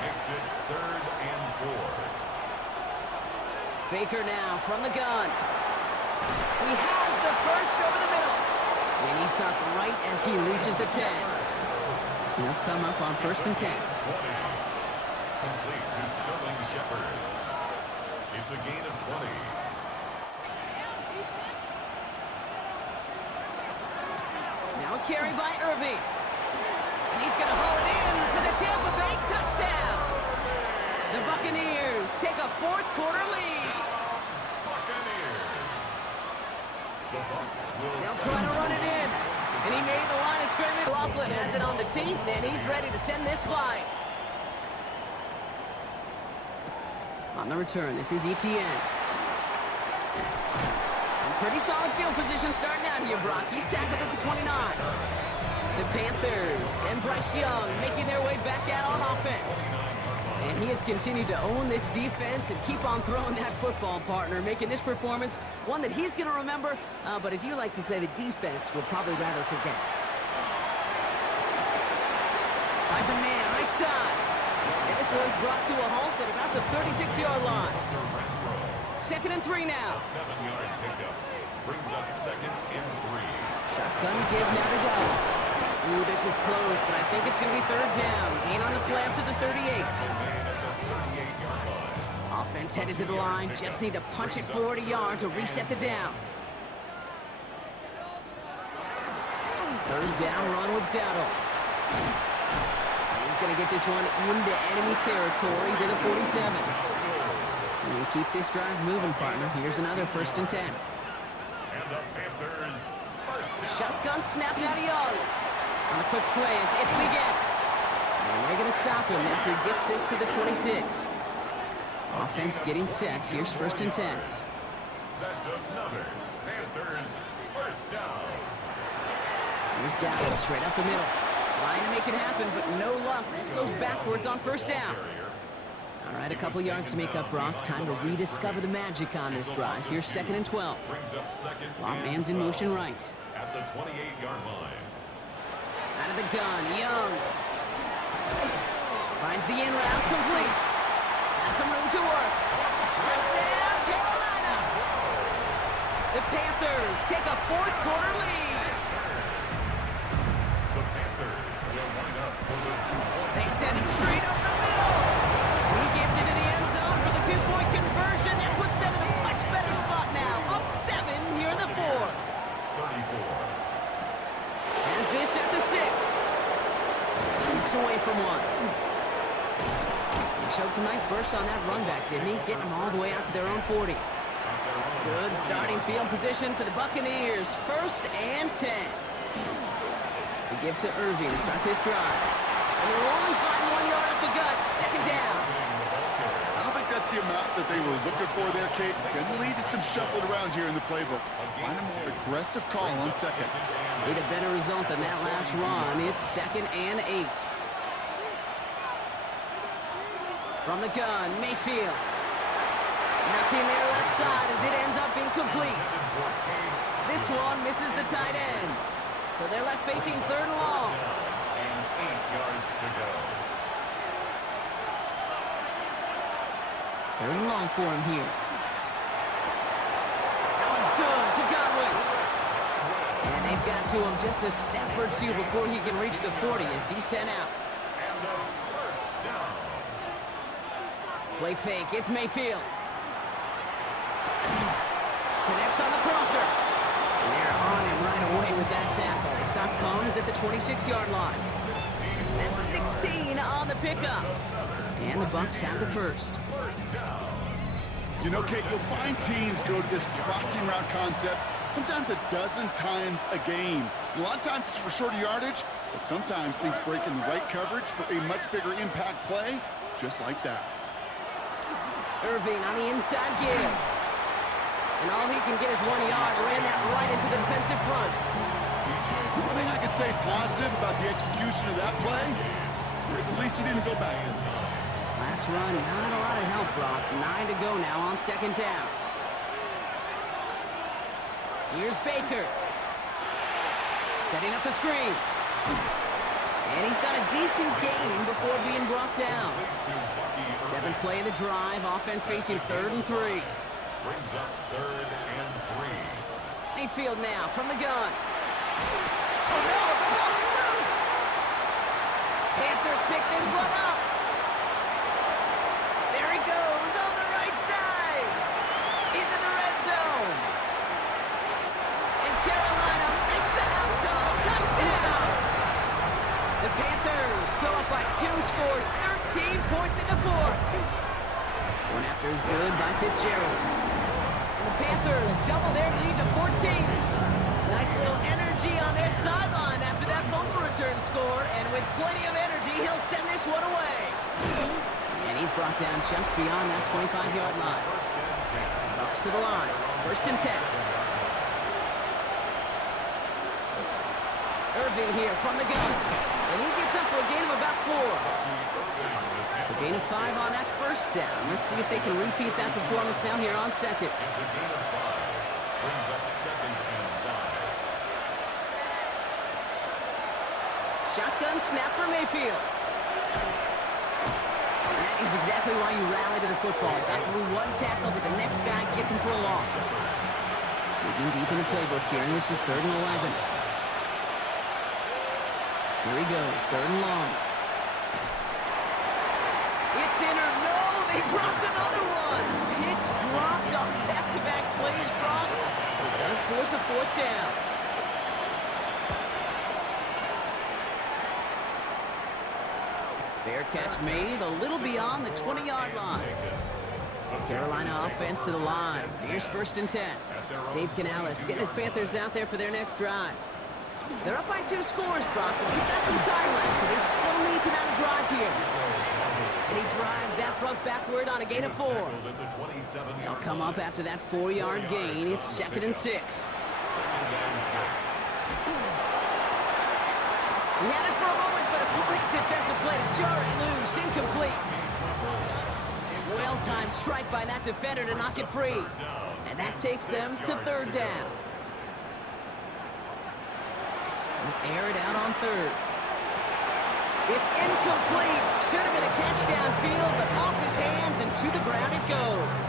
Makes it 3rd and 4. Baker now from the gun. He has the first over the middle. And he's stopped right as he reaches the 10. He'll come up on first and 10. 20. Complete to Sterling Shepard. It's a gain of 20. Now a carry by Irving. And he's going to haul it in for the Tampa Bay touchdown. The Buccaneers take a fourth quarter lead. Buccaneers. The Bucs will They'll try to run it in. And he made the line of scrimmage. Laughlin has it on the team, and he's ready to send this flying. On the return, this is ETN. Pretty solid field position starting out here, Brock. He's tackled at the 29. The Panthers and Bryce Young making their way back out on offense. And he has continued to own this defense and keep on throwing that football, partner, making this performance one that he's going to remember, but as you like to say, the defense will probably rather forget. Finds a man right side. And this one's brought to a halt at about the 36-yard line. 2nd and 3 now. A 7-yard pickup brings up 2nd and 3. Shotgun give now to go. Ooh, this is close, but I think it's going to be 3rd down. Gain on the play up to the 38. Offense headed to the line. Just need to punch it forward a yard to reset the downs. Third down run with Dowdle. He's going to get this one into enemy territory to the 47. We'll keep this drive moving, partner. Here's another 1st and 10. And the Panthers first down. Shotgun snap now to Young. On the quick slant, it's Leggett. And they're going to stop him after he gets this to the 26. Offense getting set. Here's 1st and 10. That's another Panthers first down. Here's Dowdle straight up the middle. Trying to make it happen, but no luck. This goes backwards on 1st down. All right, a couple yards to make up, Brock. Time to rediscover the magic on this drive. Here's 2nd and 12. Brings up second. Slot man's in motion right. At the 28-yard line. Out of the gun, Young. Finds the in route, complete. Has some room to work. Touchdown, Carolina! The Panthers take a 4th quarter lead. The Panthers will line up for the 2-point. They send him straight up the middle. And he gets into the end zone for the 2-point conversion. That puts them in a much better spot now. Up 7 here in the 4th. 34. Has this at the 6. Keeps away from one. He showed some nice bursts on that run back, didn't he? Getting them all the way out to their own 40. Good starting field position for the Buccaneers. 1st and 10. They give to Irving to start this drive. And they'll only find 1 yard up the gut. 2nd down. I don't think that's the amount that they were looking for there, Kate. Going to lead to some shuffling around here in the playbook. Find a more aggressive call on 2nd. Need a better result than that last run. It's 2nd and 8. From the gun, Mayfield. Nothing there left side as it ends up incomplete. This one misses the tight end. So they're left facing 3rd and long. And 8 yards to go. 3rd and long for him here. That one's good to Godwin. And they've got to him just a step or two before he can reach the 40 as he's sent out. And the first down. Play fake, it's Mayfield. Connects on the crosser. And they're on him right away with that tackle. The stop comes at the 26-yard line. That's 16 on the pickup. And the Bucs have the 1st. You know, Kate, you'll find teams go to this crossing route concept sometimes a dozen times a game. And a lot of times it's for shorter yardage, but sometimes things break in the right coverage for a much bigger impact play, just like that. Irving on the inside give. And all he can get is 1 yard. Ran that right into the defensive front. One thing I could say positive about the execution of that play is at least he didn't go backwards. Last run, not a lot of help, Brock. 9 to go now on 2nd down. Here's Baker. Setting up the screen. And he's got a decent gain before being brought down. 7th play of the drive. Offense facing 3rd and 3. Brings up 3rd and 3. Mayfield now from the gun. Oh no, the ball is loose. Panthers pick this one up. There he goes on the right side. Into the red zone. And Carolina makes the house call. Touchdown. The Panthers go up by 2 scores, 13 points in the 4th. One after is good by Fitzgerald. And the Panthers double their lead to 14. Nice little energy on their sideline after that fumble return score. And with plenty of energy, he'll send this one away. And he's brought down just beyond that 25-yard line. Bucks to the line. 1st and 10. Irving here from the gun. And he gets up for a gain of about 4. So gain of 5 on that 1st down. Let's see if they can repeat that performance now here on 2nd. It's a gain of 5. Brings up 2nd and 5. Shotgun snap for Mayfield. That is exactly why you rally to the football. After one tackle, but the next guy gets him for a loss. Digging deep in the playbook here, and this is 3rd and 11. Here he goes, 3rd and long. It's in or no, they dropped another one. Picks dropped on back-to-back plays, Brock. It does force a 4th down. Fair catch made a little beyond the 20-yard line. Carolina offense to the line. Here's 1st and 10. Dave Canales getting his Panthers out there for their next drive. They're up by 2 scores, Brock, but we've got some time left, so they still need to mount a drive here. And he drives that front backward on a gain of 4. They'll come up after that 4-yard gain. It's 2nd and 6. He had it for a moment, but a great defensive play to jar it loose. Incomplete. Well-timed strike by that defender to knock it free. And that takes them to 3rd down. Air it out on 3rd. It's incomplete. Should have been a catch downfield, but off his hands and to the ground it goes.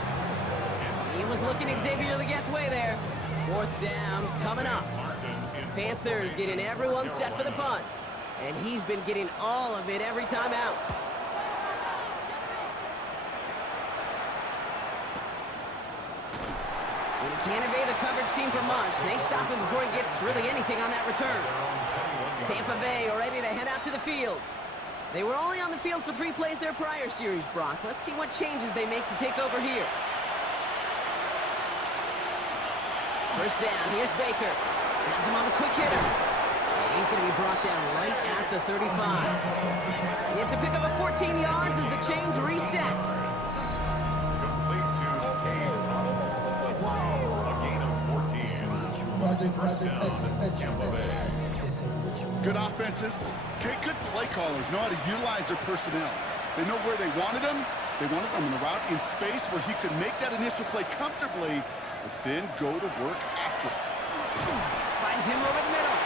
He was looking Xavier Legette's way there. 4th down coming up. Panthers getting everyone set for the punt. And he's been getting all of it every time out. And he can't evade the coverage team for much. They stop him before he gets really anything on that return. Tampa Bay are ready to head out to the field. They were only on the field for 3 plays their prior series, Brock. Let's see what changes they make to take over here. 1st down, here's Baker. Has him on the quick hitter. And he's going to be brought down right at the 35. He had to pick up a 14 yards as the chains reset. Complete to Cade. A gain of 14. 1st down, Tampa Bay. Good offenses. Okay, good play callers know how to utilize their personnel. They know where they wanted him. They wanted him on the route in space where he could make that initial play comfortably, but then go to work after it. Finds him over the middle.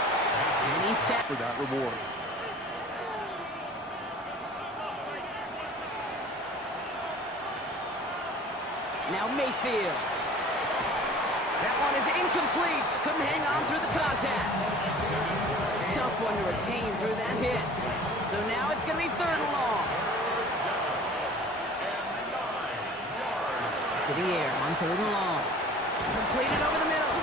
And he's tapped For that reward. Now Mayfield. That one is incomplete. Couldn't hang on through the contact. Tough one to retain through that hit. So now it's going to be 3rd and long. To the air on 3rd and long. Completed over the middle.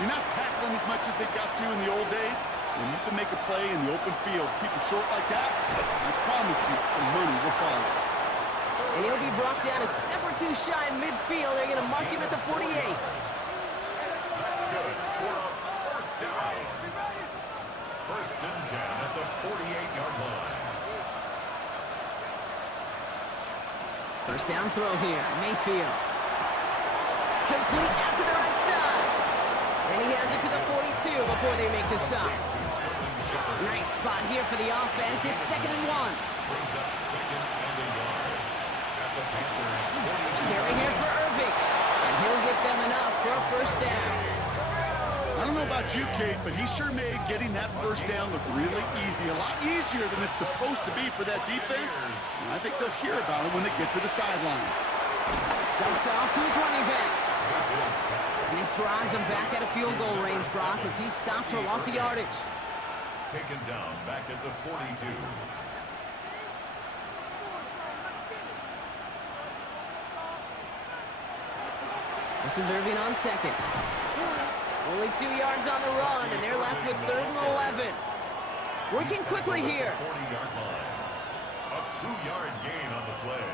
You're not tackling as much as they got to in the old days. When you can make a play in the open field, keep it short like that, I promise you some money will follow. And he'll be brought down a step or 2 shy of midfield. They're going to mark him at the 48. That's good. For a 1st down. 1st and 10 at the 48-yard line. 1st down throw here. Mayfield. Complete out to the right side. And he has it to the 42 before they make the stop. Nice spot here for the offense. It's 2nd and 1. Brings up 2nd and a yard. At the Panthers 42. Carry here for Irving. And he'll get them enough for a 1st down. I don't know about you, Kate, but he sure made getting that 1st down look really easy. A lot easier than it's supposed to be for that defense. And I think they'll hear about it when they get to the sidelines. Dumped off to his running back. And this drives him back at a field goal range, Brock, as he stopped for loss of yardage. Taken down back at the 42. This is Irving on 2nd. Only 2 yards on the run, and they're left with 3rd and 11. Working quickly here. 40-yard line. A 2-yard gain on the play.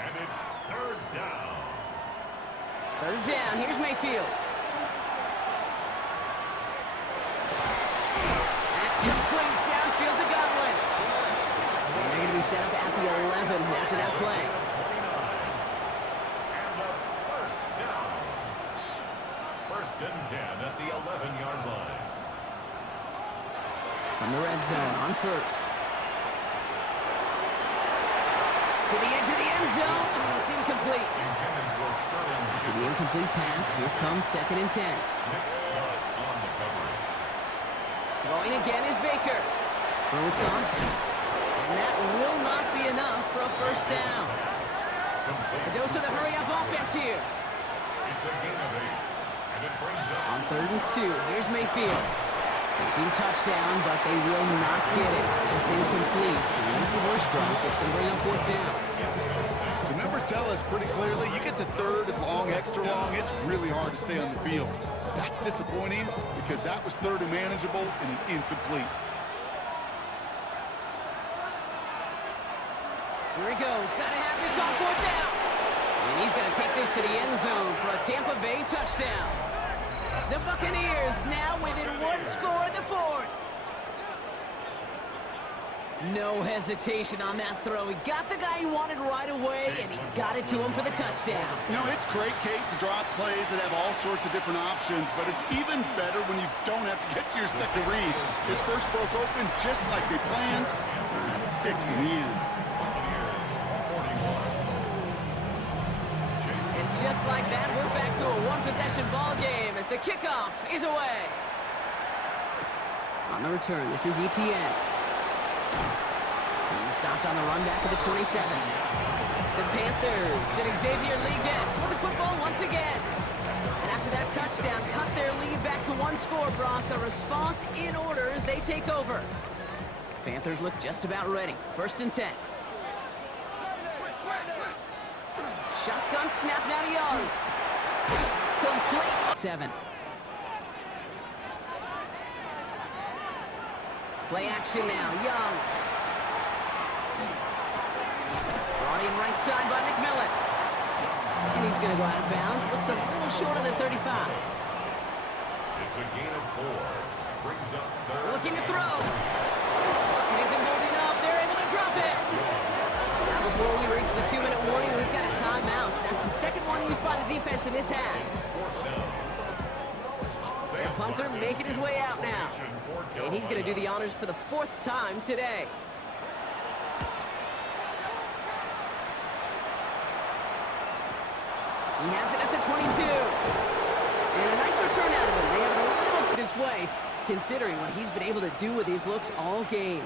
And it's 3rd down. 3rd down, here's Mayfield. That's complete downfield to Godwin. And they're going to be set up at the 11 after that play. And a 1st down. 1st and 10 at the 11-yard line. From the red zone on 1st. To the edge of the end zone. Oh, it's incomplete. After the incomplete pass, here comes 2nd and 10. On the coverage. Throwing again is Baker. For Wisconsin. And that will not be enough for a 1st down. A dose of the hurry-up offense here. It's a gain of 8. And it brings up On 3rd and 2, here's Mayfield. Thinking touchdown, but they will not get it. It's incomplete. Like the worst, Brock. It's going to bring up 4th down. The numbers tell us pretty clearly, you get to 3rd and long, extra long, it's really hard to stay on the field. That's disappointing because that was 3rd and manageable and an incomplete. Here he goes. Got to have this on fourth down. And he's going to take this to the end zone for a Tampa Bay touchdown. The Buccaneers now within one score in the fourth. No hesitation on that throw. He got the guy he wanted right away, and he got it to him for the touchdown. You know, it's great, Kate, to draw plays and have all sorts of different options, but it's even better when you don't have to get to your second read. His first broke open just like they planned, and that's 6 in the end. And just like that, we're back to a one-possession ball game as the kickoff is away. On the return, this is ETN. He's stopped on the run back of the 27. The Panthers and Xavier Lee gets with the football once again. And after that touchdown, cut their lead back to one score, Brock. A response in order as they take over. Panthers look just about ready. 1st and 10. Shotgun snap now to Young. Complete. 7. Play action now. Young. Brought in right side by McMillan. And he's going to go out of bounds. Looks a little short of the 35. It's a gain of 4. Brings up third. Looking to throw. It isn't holding up. They're able to drop it. Now before we reach the 2-minute warning, we've got a timeout. That's the second one used by the defense in this half. The punter making his way out now. And he's going to do the honors for the 4th time today. He has it at the 22. And a nice return out of him. They have it a little this way, considering what he's been able to do with these looks all game.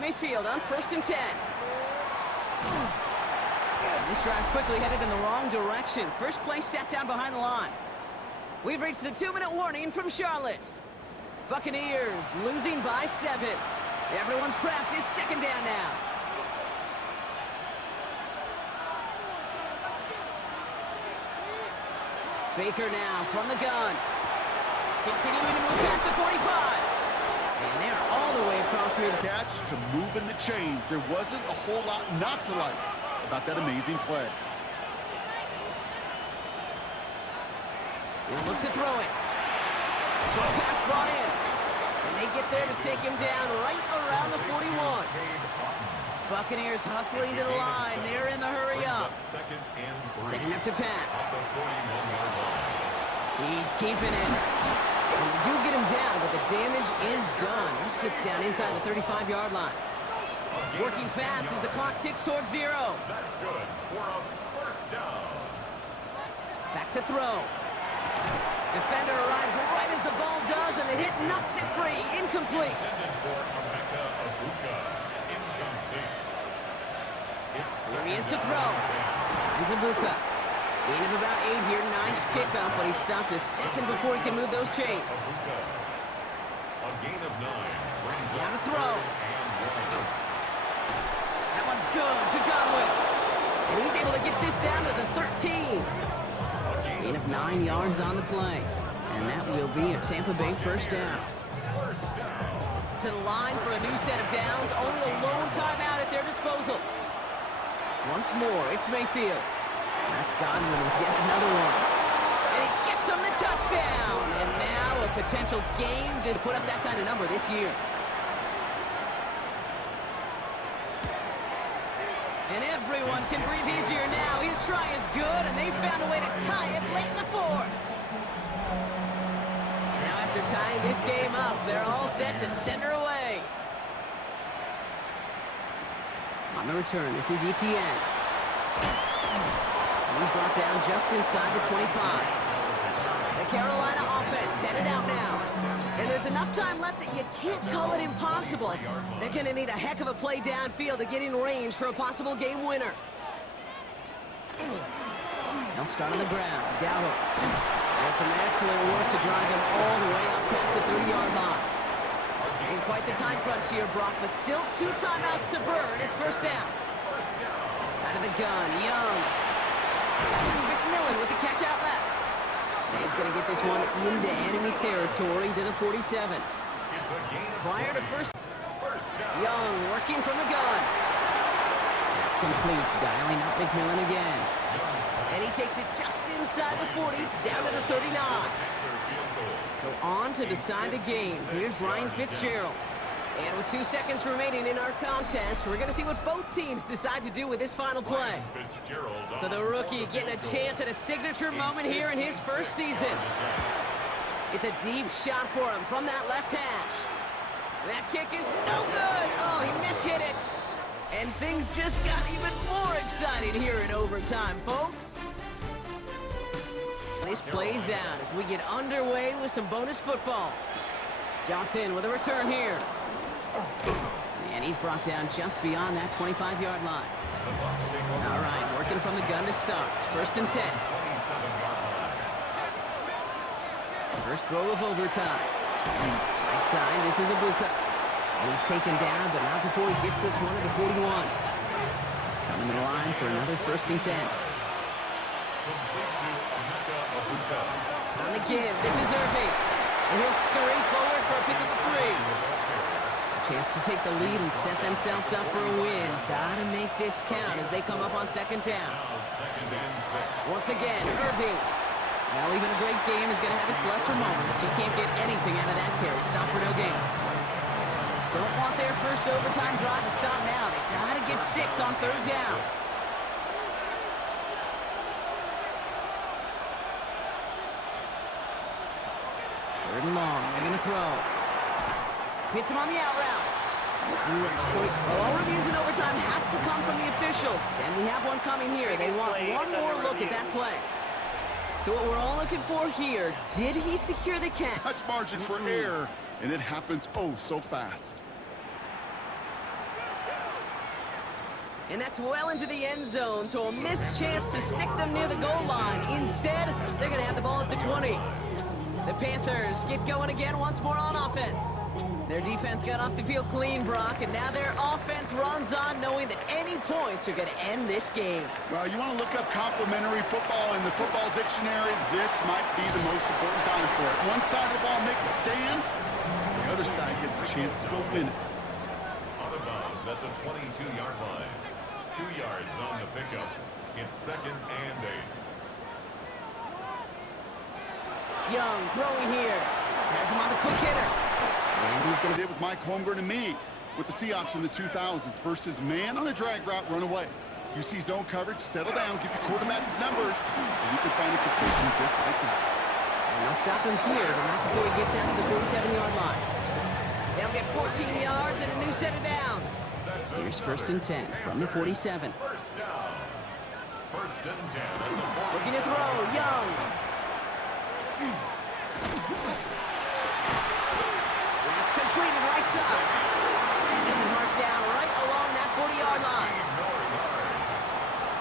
Mayfield on 1st and 10. This drive's quickly headed in the wrong direction. First play set down behind the line. We've reached the 2-minute warning from Charlotte. Buccaneers losing by 7. Everyone's prepped. It's 2nd down now. Baker now from the gun. Continuing to move past the 45. And they're all the way across midfield. Catch to move in the chains. There wasn't a whole lot not to like about that amazing play. He'll look to throw it. So a pass brought in. And they get there to take him down right around the 41. Buccaneers hustling to the line. They're in the hurry up. Setting up to pass. He's keeping it. And they do get him down, but the damage is done. This gets down inside the 35-yard line. Working fast as the clock ticks towards 0. That's good for a 1st down. Back to throw. Defender arrives right as the ball does, and the hit knocks it free. Incomplete. Here he is to throw. Finds Ibuka. Gain of about 8 here. Nice pickup, but he stopped a second before he can move those chains. A gain of 9. Now to throw. That one's good to Godwin. And he's able to get this down to the 13. Gain of 9 yards on the play. And that will be a Tampa Bay 1st down. To the line for a new set of downs. Only a lone timeout at their disposal. Once more, it's Mayfield. That's Godwin with yet another one. And he gets him the touchdown. And now a potential game to put up that kind of number this year. And everyone can breathe easier now. His try is good, and they found a way to tie it late in the 4th. Now after tying this game up, they're all set to send her away. On the return, this is ETN. And he's brought down just inside the 25. The Carolina offense headed out now. And there's enough time left that you can't call it impossible. They're going to need a heck of a play downfield to get in range for a possible game winner. They'll start on the ground. Gallup. That's some excellent work to drive them all the way up past the 30-yard line. In quite the time crunch here, Brock, but still 2 timeouts to burn. It's 1st down. Out of the gun, Young. It's McMillan with the catch out left. And he's going to get this one into enemy territory to the 47. It's a gain of Prior to 20. first, First down. Young working from the gun. That's complete, dialing up McMillan again. And he takes it just inside the 40, down to the 39. So on to decide the game. Here's Ryan Fitzgerald. And with 2 seconds remaining in our contest, we're going to see what both teams decide to do with this final play. So the rookie getting a chance at a signature moment here in his first season. It's a deep shot for him from that left hash. That kick is no good. Oh, he mishit it. And things just got even more exciting here in overtime, folks. This plays out as we get underway with some bonus football. Johnson with a return here. And he's brought down just beyond that 25-yard line. All right, working from the gun to start. First and 10. First throw of overtime. Right side, this is Ibuka. And he's taken down, but not before he gets this one at the 41. Coming to the line for another first and 10. On the give, this is Irving. And he'll scurry forward for a pick of 3. Chance to take the lead and set themselves up for a win. Gotta make this count as they come up on second down. Once again, Irving. Now even a great game is going to have its lesser moments. He can't get anything out of that carry. Stop for no gain. Don't want their first overtime drive to stop now. They gotta get 6 on third down. Third and long. They're going to throw. Hits him on the out route. All reviews in overtime have to come from the officials, and we have one coming here. They want one more look at that play. So what we're all looking for here, did he secure the catch? Much margin for error, and it happens oh so fast. And that's well into the end zone, so a missed chance to stick them near the goal line. Instead, they're going to have the ball at the 20. The Panthers get going again once more on offense. Their defense got off the field clean, Brock, and now their offense runs on knowing that any points are going to end this game. Well, you want to look up complimentary football in the football dictionary, this might be the most important time for it. One side of the ball makes a stand, the other side gets a chance to go win it. Out of bounds at the 22-yard line. 2 yards on the pickup. It's second and 8. Young throwing here. Has him on the quick hitter. And he's going to do it with Mike Holmgren and me with the Seahawks in the 2000s versus man on a drag route, run away. You see zone coverage, settle down, give your quarterback his numbers, and you can find a completion just like that. And they'll stop him here, but not before he gets out to the 47-yard line. They'll get 14 yards and a new set of downs. Here's first and 10 from the 47. First down. First and 10 at the 47. Looking to throw, Young. That's completed right side. And this is marked down right along that 40-yard line.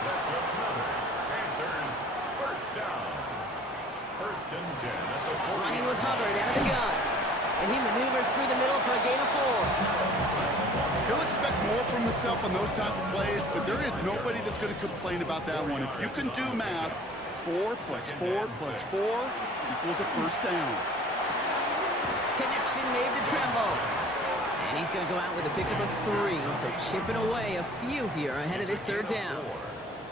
That's another Panthers first down. First and 10 at the 40. Running with Hubbard out of the gun. And he maneuvers through the middle for a gain of 4. He'll expect more from himself on those type of plays, but there is nobody that's going to complain about that one. If you can do math, 4 plus 4 plus 4 equals a first down. Connection made to Tremble. And he's going to go out with a pickup of 3, so chipping away a few here ahead of this third down.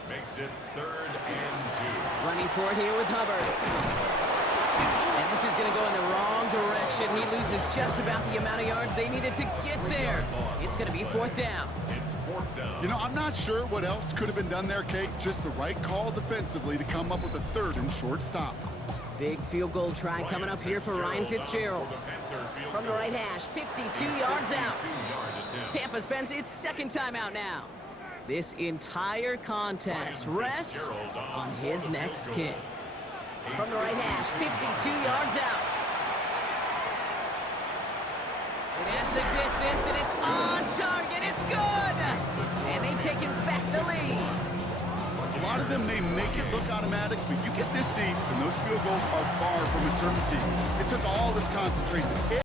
Makes it third and 2. Running for it here with Hubbard. And this is going to go in the wrong direction. He loses just about the amount of yards they needed to get there. It's going to be fourth down. It's fourth down. You know, I'm not sure what else could have been done there, Kate. Just the right call defensively to come up with a third and short stop. Big field goal try coming up here for Ryan Fitzgerald. From the right hash, 52 yards out. Tampa spends its second timeout now. This entire contest rests on his next kick. From the right hash, 52 yards out. It has the distance, and it's on target. It's good! And they've taken back the lead. A lot of them may make it look automatic, but you get this deep, and those field goals are far from a certainty. It took all this concentration.